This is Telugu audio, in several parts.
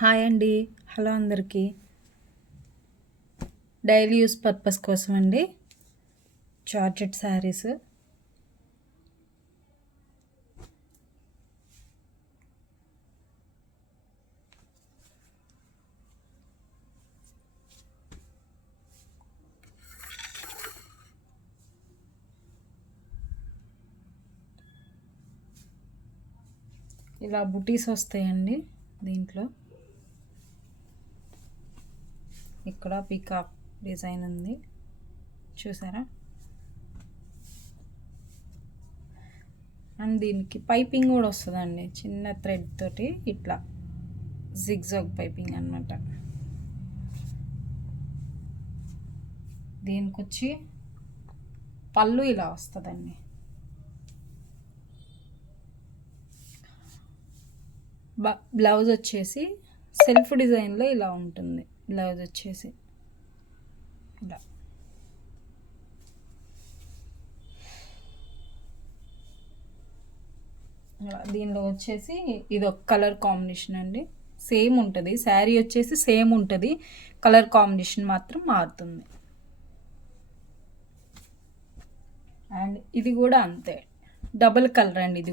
హాయ్ అండి. హలో అందరికీ. డైలీ యూస్ పర్పస్ కోసం అండి జార్జెట్ శారీస్. ఇలా బుటీస్ వస్తాయండి దీంట్లో. ఇక్కడ పీకాక్ డిజైన్ ఉంది చూసారా. అండ్ దీనికి పైపింగ్ కూడా వస్తుందండి, చిన్న థ్రెడ్ తోటి ఇట్లా జిగ్జాగ్ పైపింగ్ అన్నమాట. దీనికి వచ్చి పళ్ళు ఇలా వస్తుందండి. బ్లౌజ్ వచ్చేసి సెల్ఫ్ డిజైన్లో ఇలా ఉంటుంది. బ్లౌజ్ వచ్చేసి ఇలా దీనిలో వచ్చేసి ఇది ఒక కలర్ కాంబినేషన్ అండి. సేమ్ ఉంటుంది, శారీ వచ్చేసి సేమ్ ఉంటుంది, కలర్ కాంబినేషన్ మాత్రం మారుతుంది. అండ్ ఇది కూడా అంతే, డబుల్ కలర్ అండి.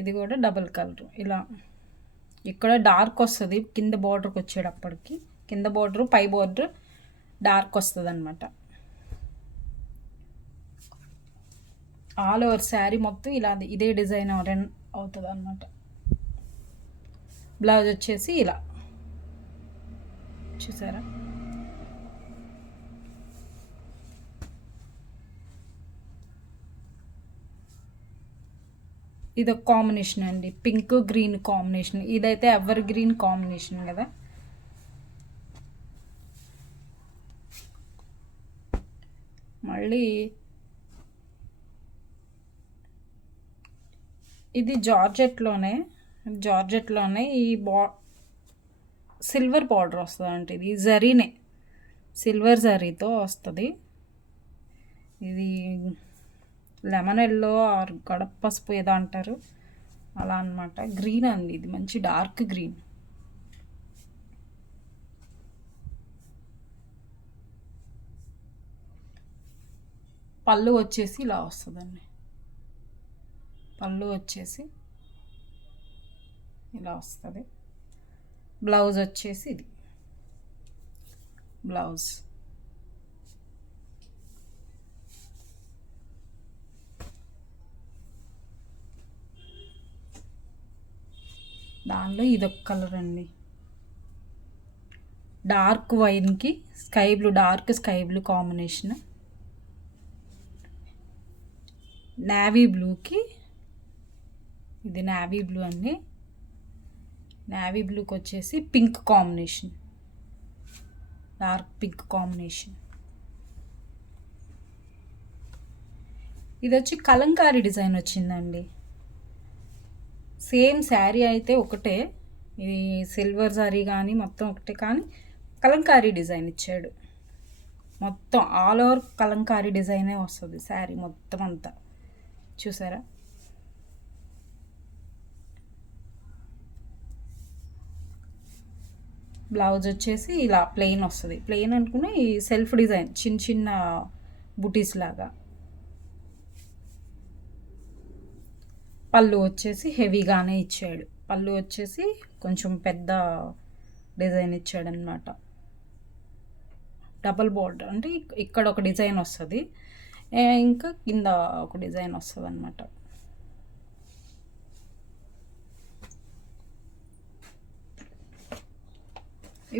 ఇది కూడా డబుల్ కలర్. ఇలా ఇక్కడ డార్క్ వస్తుంది కింద బార్డర్కి వచ్చేటప్పటికి, కింద బార్డర్ పై బార్డర్ డార్క్ వస్తుంది అనమాట. ఆల్ ఓవర్ శారీ మొత్తం ఇలా ఇదే డిజైన్ అవుతుంది అనమాట. బ్లౌజ్ వచ్చేసి ఇలా చూసారా. ఇది ఒక కాంబినేషన్ అండి, పింక్ గ్రీన్ కాంబినేషన్. ఇదైతే ఎవర్ గ్రీన్ కాంబినేషన్ కదా. మళ్ళీ ఇది జార్జెట్లోనే ఈ సిల్వర్ బార్డర్ వస్తుంది అంటే ఇది జరీనే, సిల్వర్ జరీతో వస్తుంది. ఇది లెమన్ ఎల్లో ఆర్ గడప పసుపు ఏదో అంటారు అలా అనమాట. గ్రీన్ అండి, ఇది మంచి డార్క్ గ్రీన్. పళ్ళు వచ్చేసి ఇలా వస్తుందండి. పళ్ళు వచ్చేసి ఇలా వస్తుంది. బ్లౌజ్ వచ్చేసి ఇది బ్లౌజ్. దానిలో ఇదొక కలర్ అండి, డార్క్ వైన్కి sky blue, dark sky blue combination. Navy బ్లూకి, ఇది నేవీ బ్లూ అండి. నేవీ బ్లూకి వచ్చేసి pink combination, dark pink combination. ఇది వచ్చి కలంకారీ డిజైన్ వచ్చిందండి. సేమ్ శారీ అయితే ఒకటే, ఇది సిల్వర్ శారీ కానీ మొత్తం ఒకటే, కానీ కలంకారీ డిజైన్ ఇచ్చాడు. మొత్తం ఆల్ ఓవర్ కలంకారీ డిజైనే వస్తుంది శారీ మొత్తం అంతా చూసారా. బ్లౌజ్ వచ్చేసి ఇలా ప్లెయిన్ వస్తుంది. ప్లెయిన్ అనుకుని ఈ సెల్ఫ్ డిజైన్ చిన్న చిన్న బుటీస్ లాగా. పళ్ళు వచ్చేసి హెవీగానే ఇచ్చాడు. పళ్ళు వచ్చేసి కొంచెం పెద్ద డిజైన్ ఇచ్చాడు అనమాట. డబల్ బార్డర్ అంటే ఇక్కడ ఒక డిజైన్ వస్తుంది, ఇంకా కింద ఒక డిజైన్ వస్తుంది అనమాట.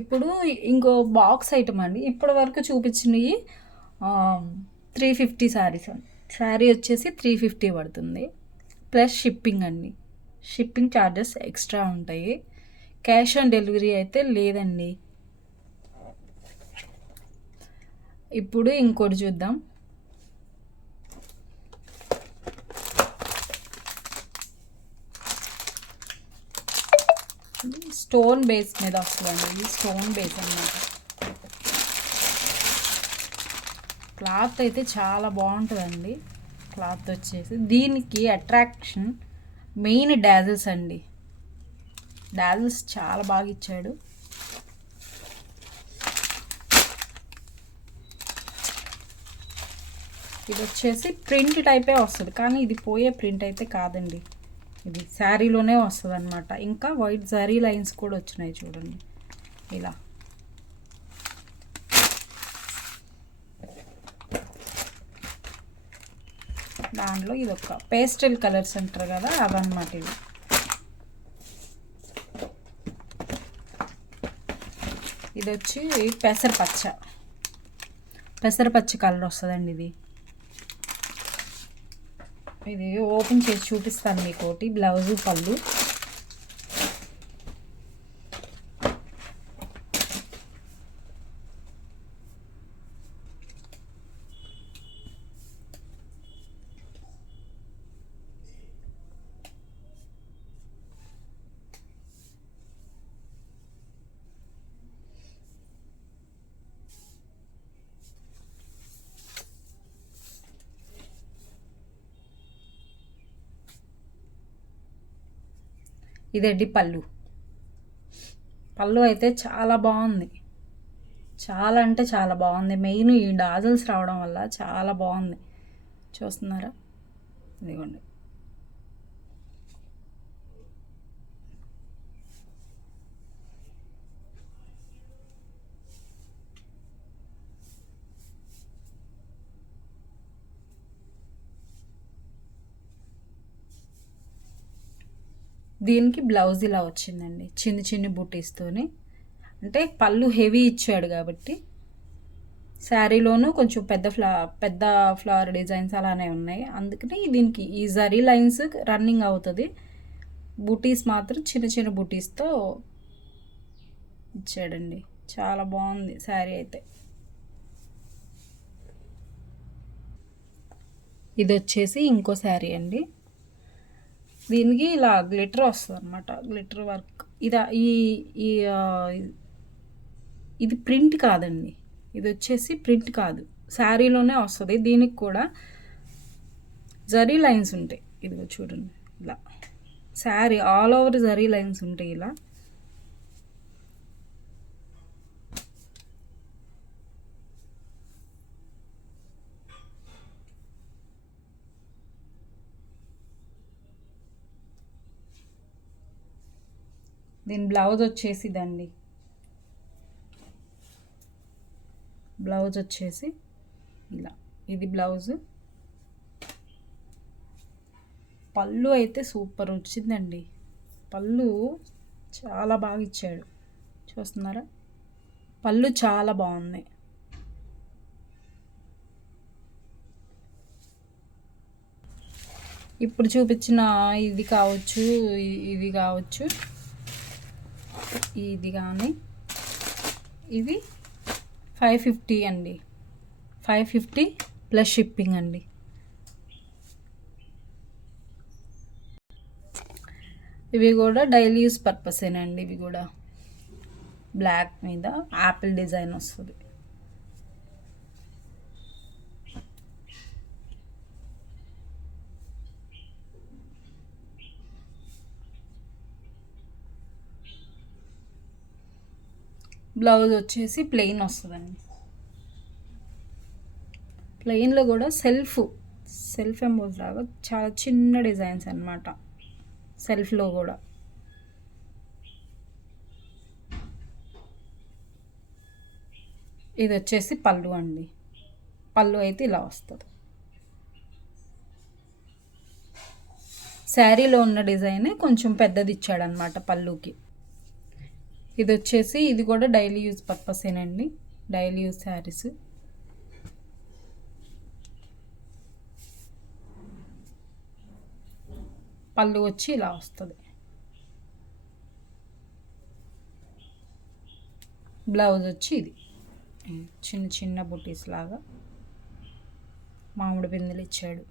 ఇప్పుడు ఇంకో బాక్స్ ఐటమ్ అండి. ఇప్పటి వరకు చూపించినవి 350 శారీస్. శారీ వచ్చేసి 350 పడుతుంది, ప్లస్ షిప్పింగ్ అండి. షిప్పింగ్ ఛార్జెస్ ఎక్స్ట్రా ఉంటాయి. క్యాష్ ఆన్ డెలివరీ అయితే లేదండి. ఇప్పుడు ఇంకోటి చూద్దాం. స్టోన్ బేస్ మీద వస్తుందండి, ఇది స్టోన్ బేస్ అన్నమాట. క్లాత్ అయితే చాలా బాగుంటుందండి. క్లాత్ వచ్చేసి దీనికి అట్రాక్షన్ మెయిన్ డాజిల్స్ అండి. డాజిల్స్ చాలా బాగా ఇచ్చాడు. ఇది వచ్చేసి ప్రింట్ టైపే వస్తుంది, కానీ ఇది పోయే ప్రింట్ అయితే కాదండి. ఇది శారీలోనే వస్తుంది అనమాట. ఇంకా వైట్ జరీ లైన్స్ కూడా వచ్చినాయి చూడండి ఇలా. దాంట్లో ఇది ఒక పేస్టల్ కలర్స్ అంటారు కదా, అవన్నమాట ఇవి. ఇది వచ్చి పెసరపచ్చ కలర్ వస్తుందండి. ఇది ఓపెన్ చేసి చూపిస్తాను మీకోటి. బ్లౌజు పళ్ళు. ఇదండి పళ్ళు. పళ్ళు అయితే చాలా బాగుంది, చాలా అంటే చాలా బాగుంది. మెయిన్ ఈ డాజల్స్ రావడం వల్ల చాలా బాగుంది. చూస్తున్నారా, ఇదిగోండి. దీనికి బ్లౌజ్ ఇలా వచ్చిందండి, చిన్న చిన్న బూటీస్తోని. అంటే పళ్ళు హెవీ ఇచ్చాడు కాబట్టి శారీలోనూ కొంచెం పెద్ద ఫ్లవర్ డిజైన్స్ అలానే ఉన్నాయి. అందుకని దీనికి ఈ జరీ లైన్స్ రన్నింగ్ అవుతుంది. బూటీస్ మాత్రం చిన్న చిన్న బూటీస్తో ఇచ్చాడండి. చాలా బాగుంది శారీ అయితే. ఇది వచ్చేసి ఇంకో శారీ అండి. దీనికి ఇలా గ్లిటర్ వస్తుంది అనమాట, గ్లిటర్ వర్క్. ఇది ప్రింట్ కాదండి, ఇది వచ్చేసి ప్రింట్ కాదు, శారీలోనే వస్తుంది. దీనికి కూడా జరీ లైన్స్ ఉంటాయి. ఇదిగో చూడండి ఇలా, sari all over zari lines ఉంటాయి ఇలా. దీని బ్లౌజ్ వచ్చేసి ఇదండి. బ్లౌజ్ వచ్చేసి ఇలా, ఇది బ్లౌజు. పళ్ళు అయితే సూపర్ వచ్చిందండి. పళ్ళు చాలా బాగా ఇచ్చాడు. చూస్తున్నారా, పళ్ళు చాలా బాగుంది. ఇప్పుడు చూపించిన ఇది కావచ్చు, ఇది కావచ్చు, ఇది కానీ ఇవి 550 అండి. 550 ప్లస్ షిప్పింగ్ అండి. ఇవి కూడా డైలీ యూస్ పర్పసేనండి. ఇవి కూడా బ్లాక్ మీద యాపిల్ డిజైన్ వస్తుంది. బ్లౌజ్ వచ్చేసి ప్లెయిన్ వస్తుందండి. ప్లెయిన్లో కూడా సెల్ఫ్ ఎంబోజ్ లాగా చాలా చిన్న డిజైన్స్ అన్నమాట. సెల్ఫ్లో కూడా ఇది వచ్చేసి పళ్ళు అండి. పళ్ళు అయితే ఇలా వస్తుంది. శారీలో ఉన్న డిజైన్ కొంచెం పెద్దది ఇచ్చాడనమాట పళ్ళుకి. ఇది వచ్చేసి ఇది కూడా డైలీ యూజ్ పర్పసేనండి, డైలీ యూజ్ శారీస్. పళ్ళు వచ్చి ఇలా వస్తుంది. బ్లౌజ్ వచ్చి ఇది చిన్న చిన్న బుటీస్ లాగా మామిడి బిందెలు ఇచ్చాడు.